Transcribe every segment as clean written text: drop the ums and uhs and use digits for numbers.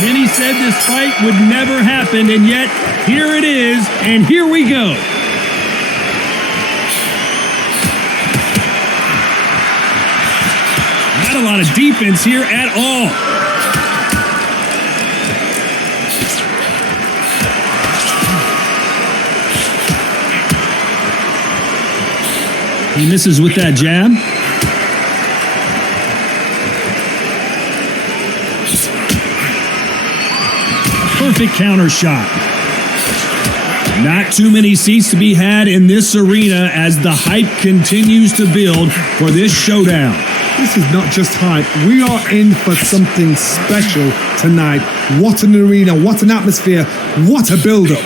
Many said this fight would never happen, and yet here it is, and here we go. Not a lot of defense here at all. He misses with that jab. Perfect counter shot. Not too many seats to be had in this arena as the hype continues to build for this showdown. This is not just hype. We are in for something special tonight. What an arena, what an atmosphere, what a build-up.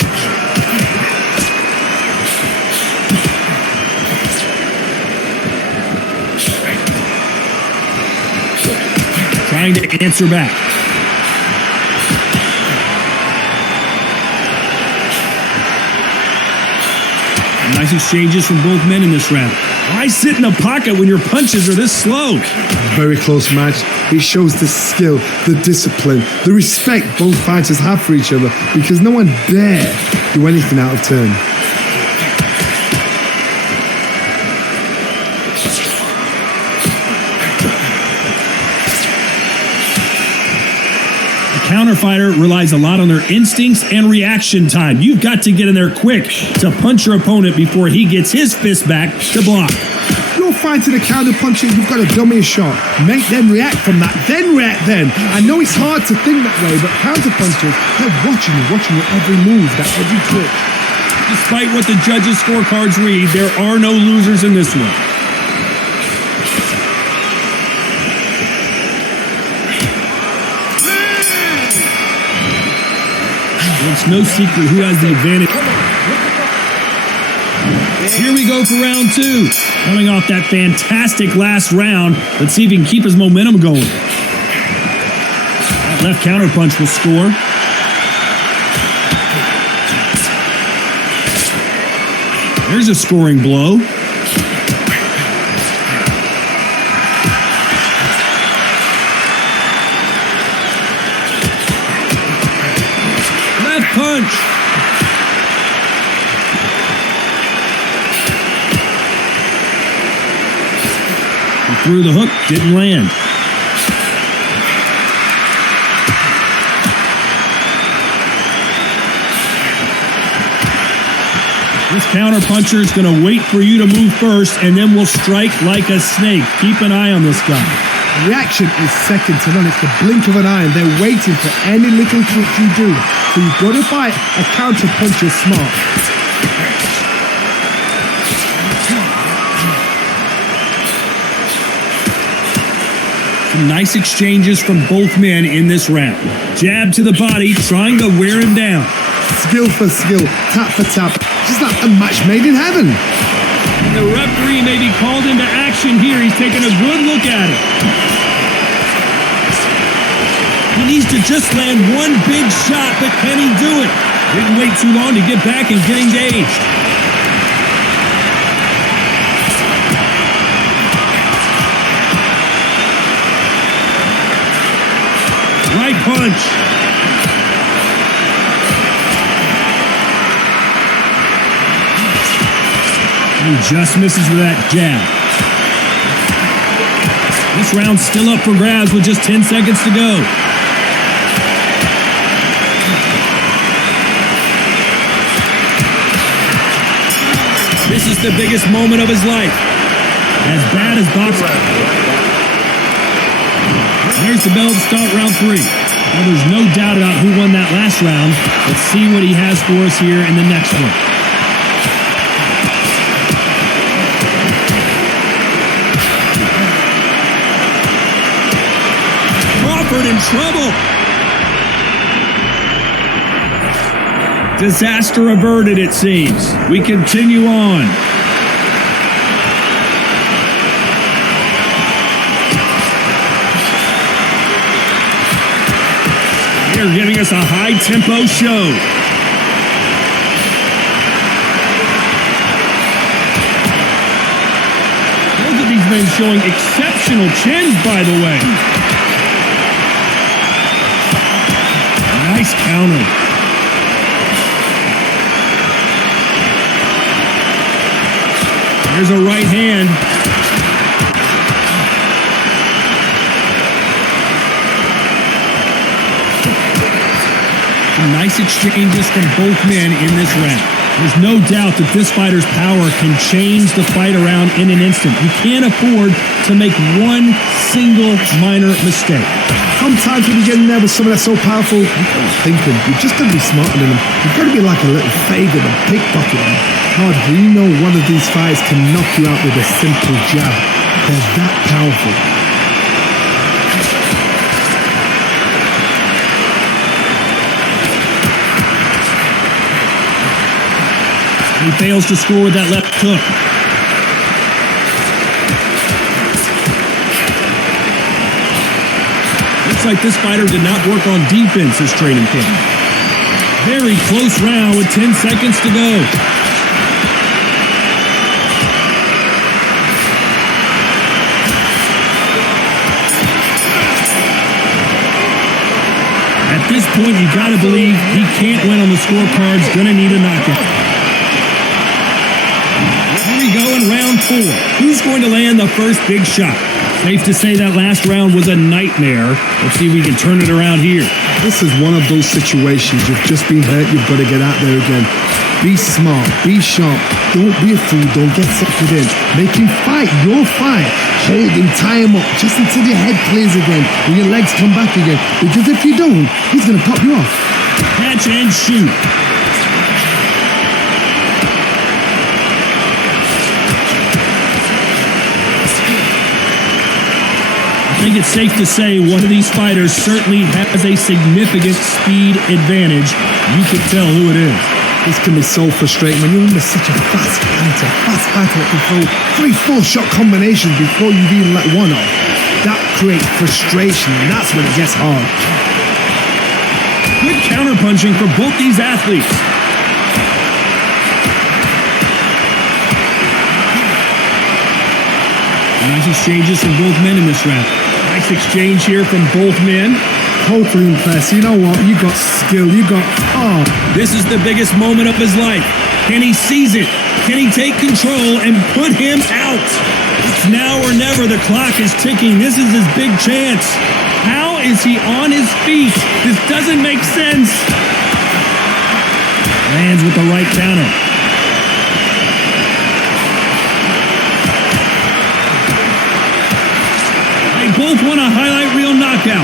Trying to answer back. Nice exchanges from both men in this round. Why sit in a pocket when your punches are this slow? Very close match. It shows the skill, the discipline, the respect both fighters have for each other because no one dare do anything out of turn. Counterfighter relies a lot on their instincts and reaction time. You've got to get in there quick to punch your opponent before he gets his fist back to block. You're fighting a counter puncher, you've got to dummy a shot. Make them react from that, then react then. I know it's hard to think that way, but counter punchers, they're watching your every move, that every twitch. Despite what the judges' scorecards read, there are no losers in this one. It's no secret who has the advantage. Here we go for round two. Coming off that fantastic last round, let's see if he can keep his momentum going. That left counter punch will score. There's a scoring blow. Punch. He threw the hook, didn't land. This counter puncher is going to wait for you to move first and then will strike like a snake. Keep an eye on this guy. Reaction is second to none. It's the blink of an eye, and they're waiting for any little twitch you do. So you've got to fight a counter puncher smart. Some nice exchanges from both men in this round. Jab to the body, trying to wear him down. Skill for skill, tap for tap. Just like a match made in heaven. The referee may be called into action here. He's taking a good look at it. He needs to just land one big shot, but can he do it? Didn't wait too long to get back and get engaged. Right punch. He just misses with that jab. This round's still up for grabs with just 10 seconds to go. This is the biggest moment of his life. As bad as boxing. There's the bell to start round three. Well, there's no doubt about who won that last round. Let's see what he has for us here in the next one. Crawford in trouble. Disaster averted, it seems. We continue on. They're giving us a high-tempo show. Both of these men showing exceptional chins, by the way. Nice counter. There's a right hand. Nice exchanges from both men in this round. There's no doubt that this fighter's power can change the fight around in an instant. You can't afford to make one single minor mistake. Sometimes when you get in there with someone that's so powerful, you can't think him. You've just got to be smarter than him. You've got to be like a little favourite and pickpocket him. God, we know one of these fighters can knock you out with a simple jab. They're that powerful. He fails to score with that left hook. Looks like this fighter did not work on defense this training camp. Very close round with 10 seconds to go. At this point, you got to believe he can't win on the scorecards. Gonna need a knockout. Here we go in round 4. Who's going to land the first big shot? Safe to say that last round was a nightmare. Let's see if we can turn it around here. This is one of those situations. You've just been hurt. You've got to get out there again. Be smart. Be sharp. Don't be a fool. Don't get sucked in. Make him fight your fight. Hold him. Tie him up just until your head clears again and your legs come back again. Because if you don't, he's going to pop you off. Catch and shoot. I think it's safe to say one of these fighters certainly has a significant speed advantage. You can tell who it is. This can be so frustrating when you're under such a fast fighter that can throw 3-4 shot combinations before you've even let one off. That creates frustration, and that's when it gets hard. Good counterpunching for both these athletes. Nice exchanges from both men in this round. Nice exchange here from both men. Totally impressed. You know what? You got skill. You got heart. This is the biggest moment of his life. Can he seize it? Can he take control and put him out? It's now or never. The clock is ticking. This is his big chance. How is he on his feet? This doesn't make sense. Lands with the right counter. They both want a highlight reel knockout.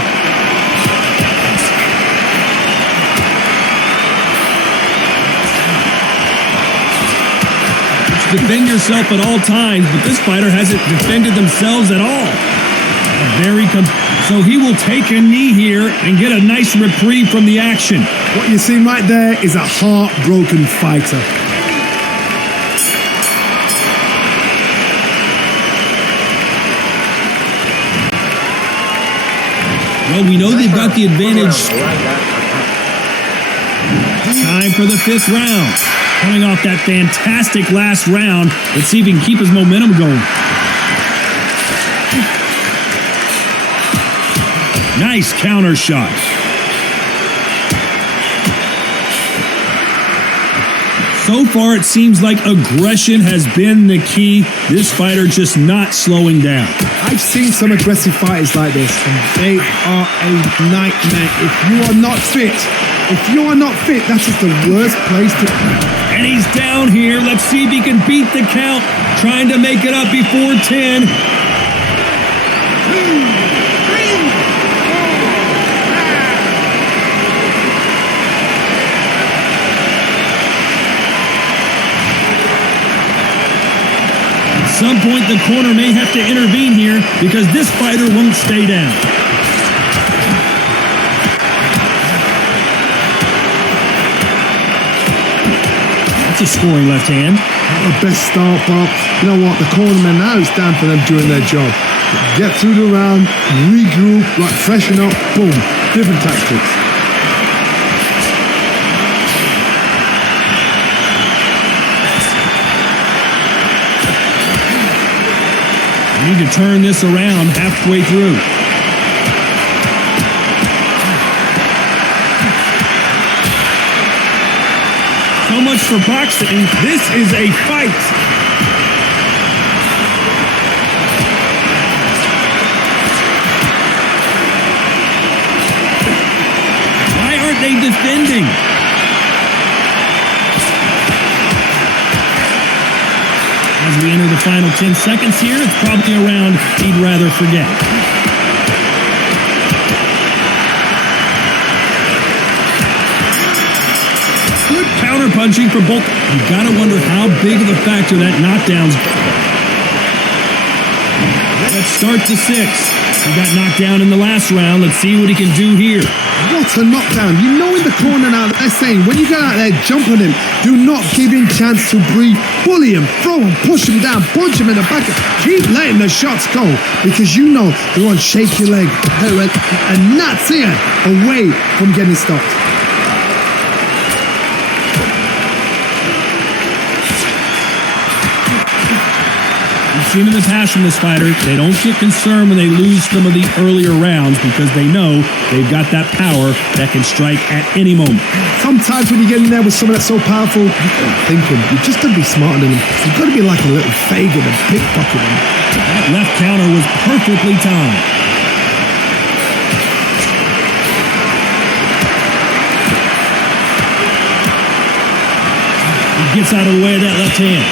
Defend yourself at all times, but this fighter hasn't defended themselves at all. So he will take a knee here and get a nice reprieve from the action. What you're seeing right there is a heartbroken fighter. Well, we know they've got the advantage. Time for the 5th round. Coming off that fantastic last round. Let's see if he can keep his momentum going. Nice counter shot. So far, it seems like aggression has been the key. This fighter just not slowing down. I've seen some aggressive fighters like this, and they are a nightmare. If you are not fit, that's just the worst place to be. And he's down here. Let's see if he can beat the count. Trying to make it up before 10. 2, 3, 4, 5. At some point, the corner may have to intervene here because this fighter won't stay down. A scoring left hand. Not the best start, Bob. You know what? The cornermen now, it's down for them doing their job. Get through the round, regroup, like freshen up, boom. Different tactics. We need to turn this around halfway through. So much for boxing. This is a fight. Why aren't they defending? As we enter the final 10 seconds here, it's probably a round he'd rather forget. Good counter-punching for both. You've got to wonder how big of a factor that knockdown's. Let's start to 6. He got knocked down in the last round. Let's see what he can do here. What a knockdown. You know in the corner now they're saying, when you get out there, jump on him. Do not give him chance to breathe. Bully him, throw him, push him down, punch him in the back. Keep letting the shots go because you know they want to shake your leg. And that's it, away from getting stopped. Seen in the past from this fighter, they don't get concerned when they lose some of the earlier rounds because they know they've got that power that can strike at any moment. Sometimes when you get in there with someone that's so powerful, you've got to think him. You've just got to be smarter than him. You've got to be like a little Fagin and pickpocket him. That left counter was perfectly timed. He gets out of the way of that left hand.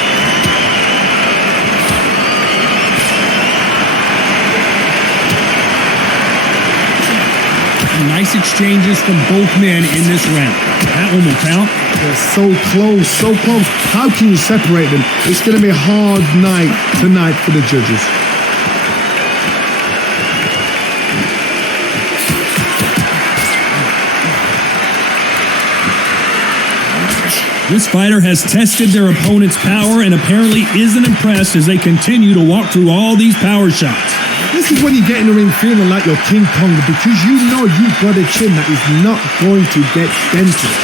Nice exchanges from both men in this round. That one will count. They're so close, so close. How can you separate them? It's going to be a hard night tonight for the judges. This fighter has tested their opponent's power and apparently isn't impressed as they continue to walk through all these power shots. This is when you get in the ring feeling like you're King Kong because you know you've got a chin that is not going to get dented.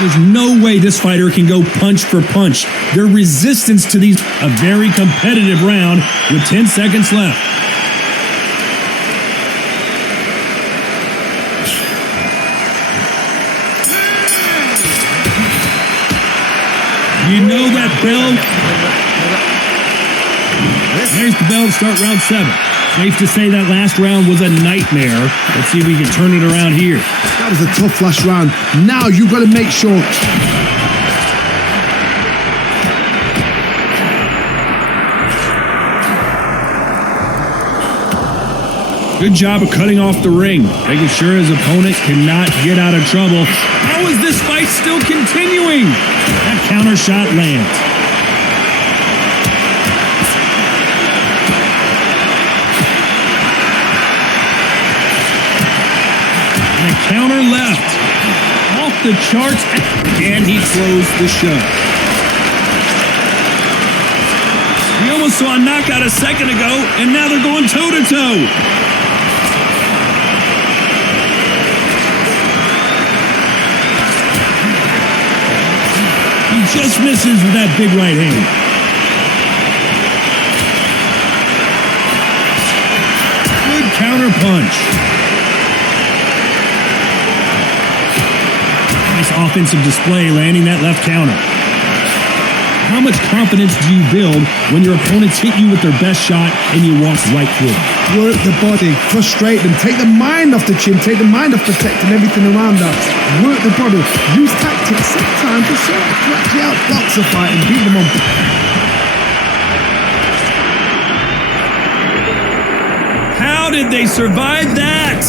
There's no way this fighter can go punch for punch. Their resistance to these, a very competitive round with 10 seconds left. You know that bell. There's the bell to start round 7. Safe to say that last round was a nightmare. Let's see if we can turn it around here. That was a tough last round. Now you've got to make sure. Good job of cutting off the ring, making sure his opponent cannot get out of trouble. How is this fight still continuing? That counter shot lands. And a counter left. Off the charts, and he closed the show. We almost saw a knockout a second ago, and now they're going toe-to-toe. Just misses with that big right hand. Good counter punch. Nice offensive display, landing that left counter. How much confidence do you build when your opponents hit you with their best shot and you walk right through it? Work the body, frustrate them, take the mind off the chin, take the mind off protecting everything around that. Work the body, use tactics sometimes to actually outbox a fight and beat them on. How did they survive that?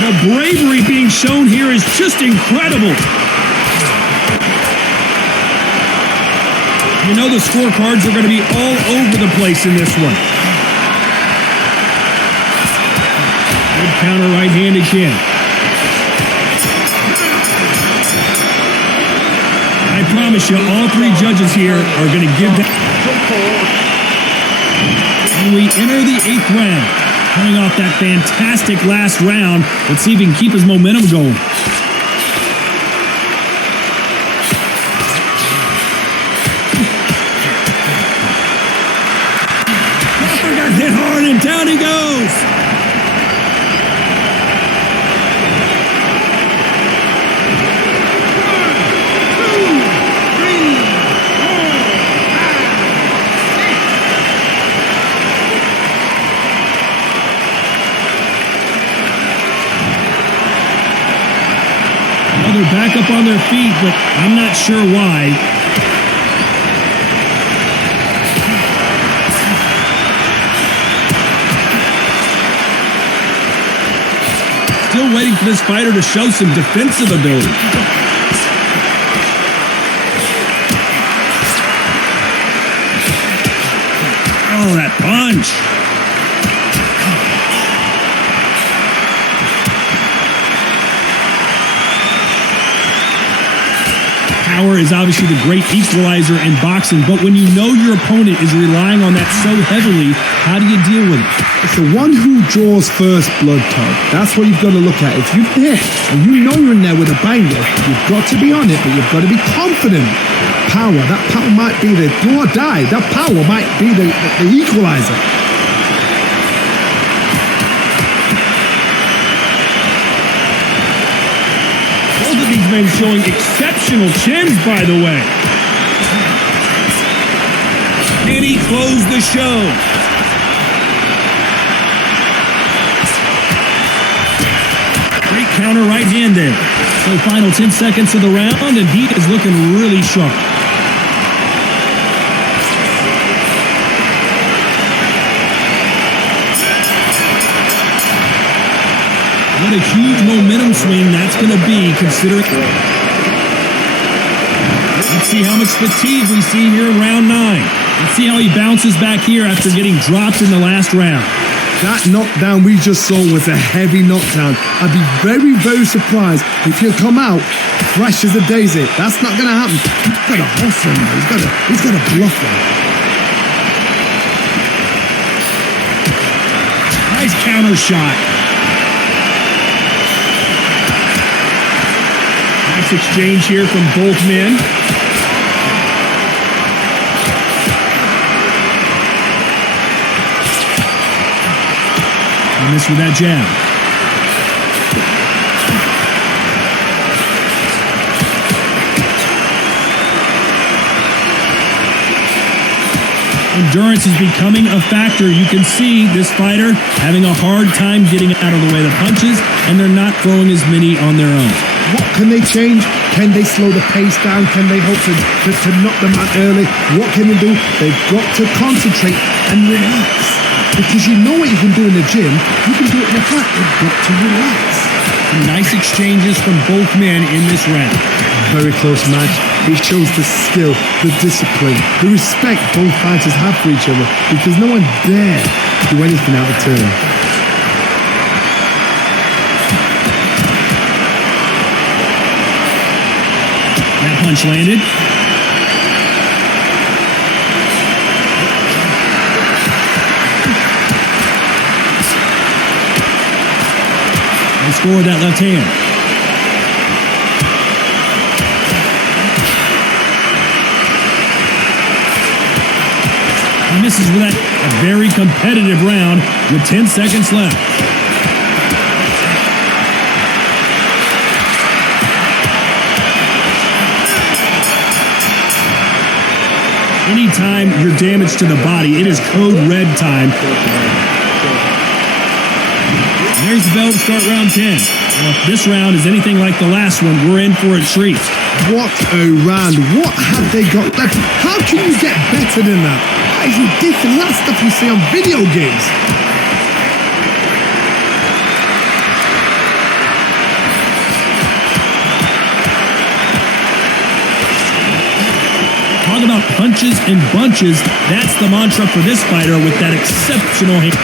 The bravery being shown here is just incredible. You know the scorecards are going to be all over the place in this one. Good counter right hand again. I promise you, all 3 judges here are going to give that. And we enter the 8th round. Coming off that fantastic last round, let's see if he can keep his momentum going. down he goes. They're back up on their feet, but I'm not sure why. Still waiting for this fighter to show some defensive ability. Oh, that punch. Power is obviously the great equalizer in boxing, but when you know your opponent is relying on that so heavily, how do you deal with it? It's the one who draws first blood, Todd. That's what you've got to look at. If you're there and you know you're in there with a banger, you've got to be on it, but you've got to be confident. That power might be the do or die. That power might be the equalizer. These men showing exceptional chins, by the way. Can he close the show? Great counter right hand there. So final 10 seconds of the round, and he is looking really sharp. What a huge momentum swing that's going to be, considering. Let's see how much fatigue we see here in round 9. Let's see how he bounces back here after getting dropped in the last round. That knockdown we just saw was a heavy knockdown. I'd be very, very surprised if he'll come out fresh as a daisy. That's not going to happen. He's got to hustle him. He's got to bluff him. Nice counter shot. Nice exchange here from both men. And this with that jab. Endurance is becoming a factor. You can see this fighter having a hard time getting out of the way of the punches, and they're not throwing as many on their own. What can they change? Can they slow the pace down? Can they hope to knock them out early? What can they do? They've got to concentrate and relax. Because you know what you can do in the gym, you can do it in the fight. You've got to relax. Nice exchanges from both men in this round. Very close match. It shows the skill, the discipline, the respect both fighters have for each other, because no one dare do anything out of turn. That punch landed. They scored that left hand. And this is that a very competitive round with 10 seconds left. Anytime you're damaged to the body, it is code red time. There's the bell to start round 10. Well, if this round is anything like the last one, we're in for a treat. What a round. What have they got left? How can you get better than that? That is ridiculous. That's stuff you see on video games. Talk about punches and bunches. That's the mantra for this fighter with that exceptional hand.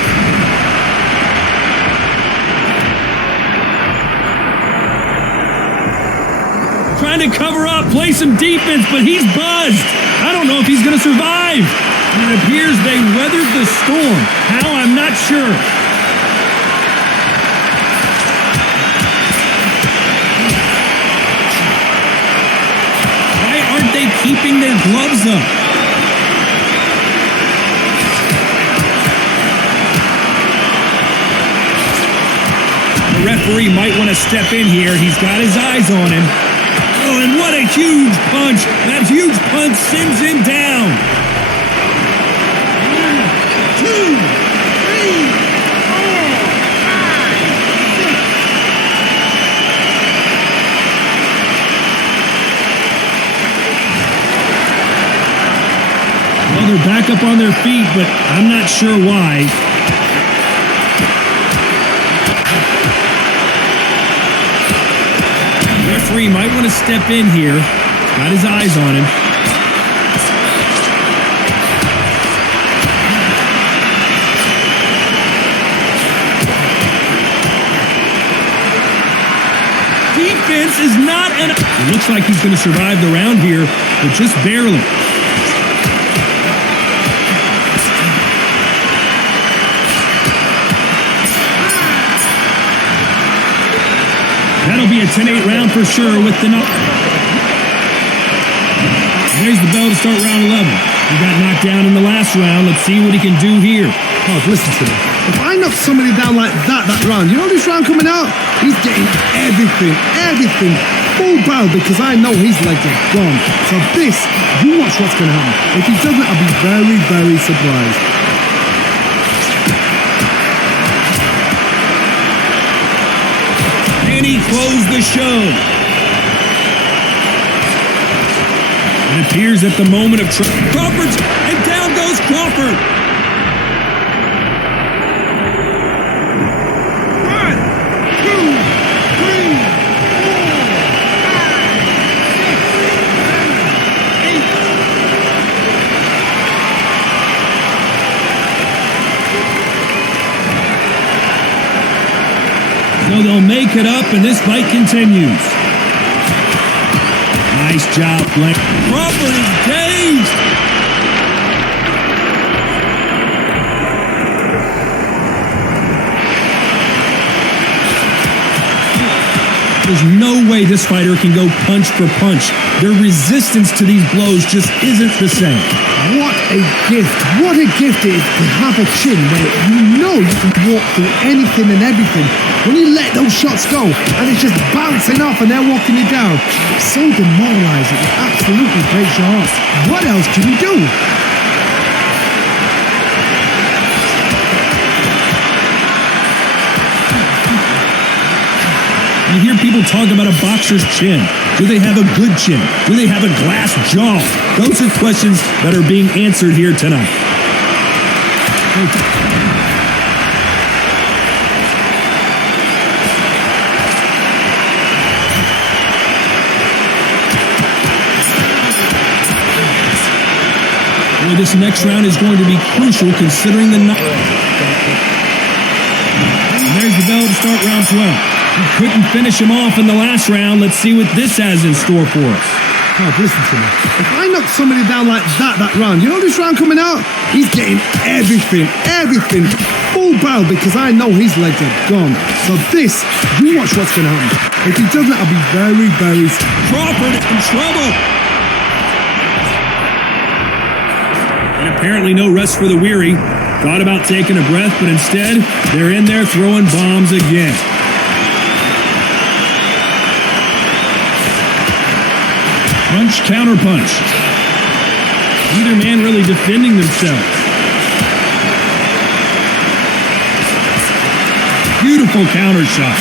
Trying to cover up, play some defense, but he's buzzed. I don't know if he's going to survive. And it appears they weathered the storm. How? I'm not sure. Why aren't they keeping their gloves up? 10 Referee might want to step in here. He's got his eyes on him. Oh, and what a huge punch. That huge punch sends him down. 1, 2, 3, 4, 5, 6. Well, they're back up on their feet, but I'm not sure why. Referee might want to step in here. Got his eyes on him. Defense is not an... It looks like he's going to survive the round here, but just barely. That'll be a 10-8 round for sure with the knock. There's the bell to start round 11. He got knocked down in the last round. Let's see what he can do here. Oh, listen to me. If I knock somebody down like that round, you know this round coming out? He's getting everything full barrel because I know his legs are gone. So this, you watch what's going to happen. If he doesn't, I'll be very, very surprised. And he closed the show. It appears at the moment of Crawford's, and down goes Crawford. 1, 2, 3, 4, 5, 6, 7, 8. So they'll make it up, and this fight continues. Nice job, Blake. Crawford is dazed. There's no way this fighter can go punch for punch. Their resistance to these blows just isn't the same. What a gift. What a gift it is to have a chin where you know you can walk through anything and everything. When you let those shots go and it's just bouncing off and they're walking you down, it's so demoralizing. It absolutely breaks your heart. What else can you do? You hear people talk about a boxer's chin. Do they have a good chin? Do they have a glass jaw? Those are questions that are being answered here tonight. Well, this next round is going to be crucial considering the... And there's the bell to start round 12. He couldn't finish him off in the last round. Let's see what this has in store for us. Oh, listen to me. If I knock somebody down like that round, you know this round coming out? He's getting everything full barrel because I know his legs are gone. So this, you watch what's going to happen. If he doesn't, I'll be very, very... Crawford is in trouble. And apparently no rest for the weary. Thought about taking a breath, but instead, they're in there throwing bombs again. Punch, counter punch. Neither man really defending themselves. Beautiful counter shot.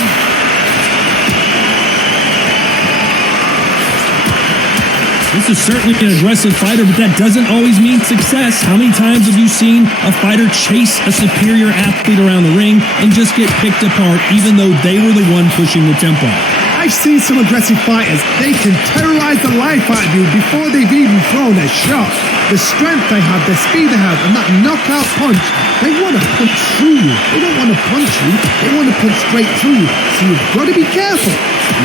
This is certainly an aggressive fighter, but that doesn't always mean success. How many times have you seen a fighter chase a superior athlete around the ring and just get picked apart even though they were the one pushing the tempo? I've seen some aggressive fighters. They can terrorize the life out of you before they've even thrown a shot. The strength they have, the speed they have, and that knockout punch, they want to punch through you. They don't want to punch you. They want to punch straight through you. So you've got to be careful.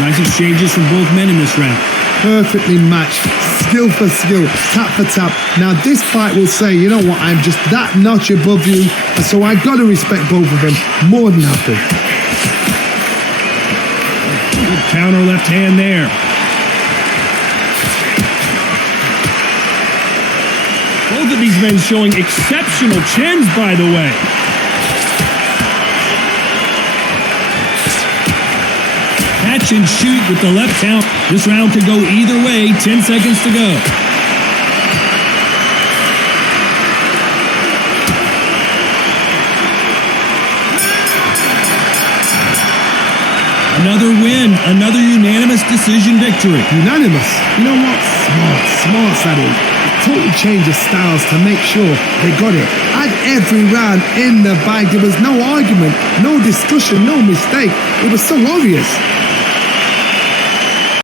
Nice exchanges from both men in this round. Perfectly matched. Skill for skill. Tap for tap. Now this fight will say, you know what, I'm just that notch above you. And so I got to respect both of them more than happy. Good counter left hand there. Both of these men showing exceptional chins, by the way. catch and shoot with the left count. This round could go either way. 10 seconds to go. Another win, another unanimous decision victory. Unanimous. You know what? Smart, Saddle. Total change of styles to make sure they got it. Had every round in the bag. There was no argument, no discussion, no mistake. It was so obvious.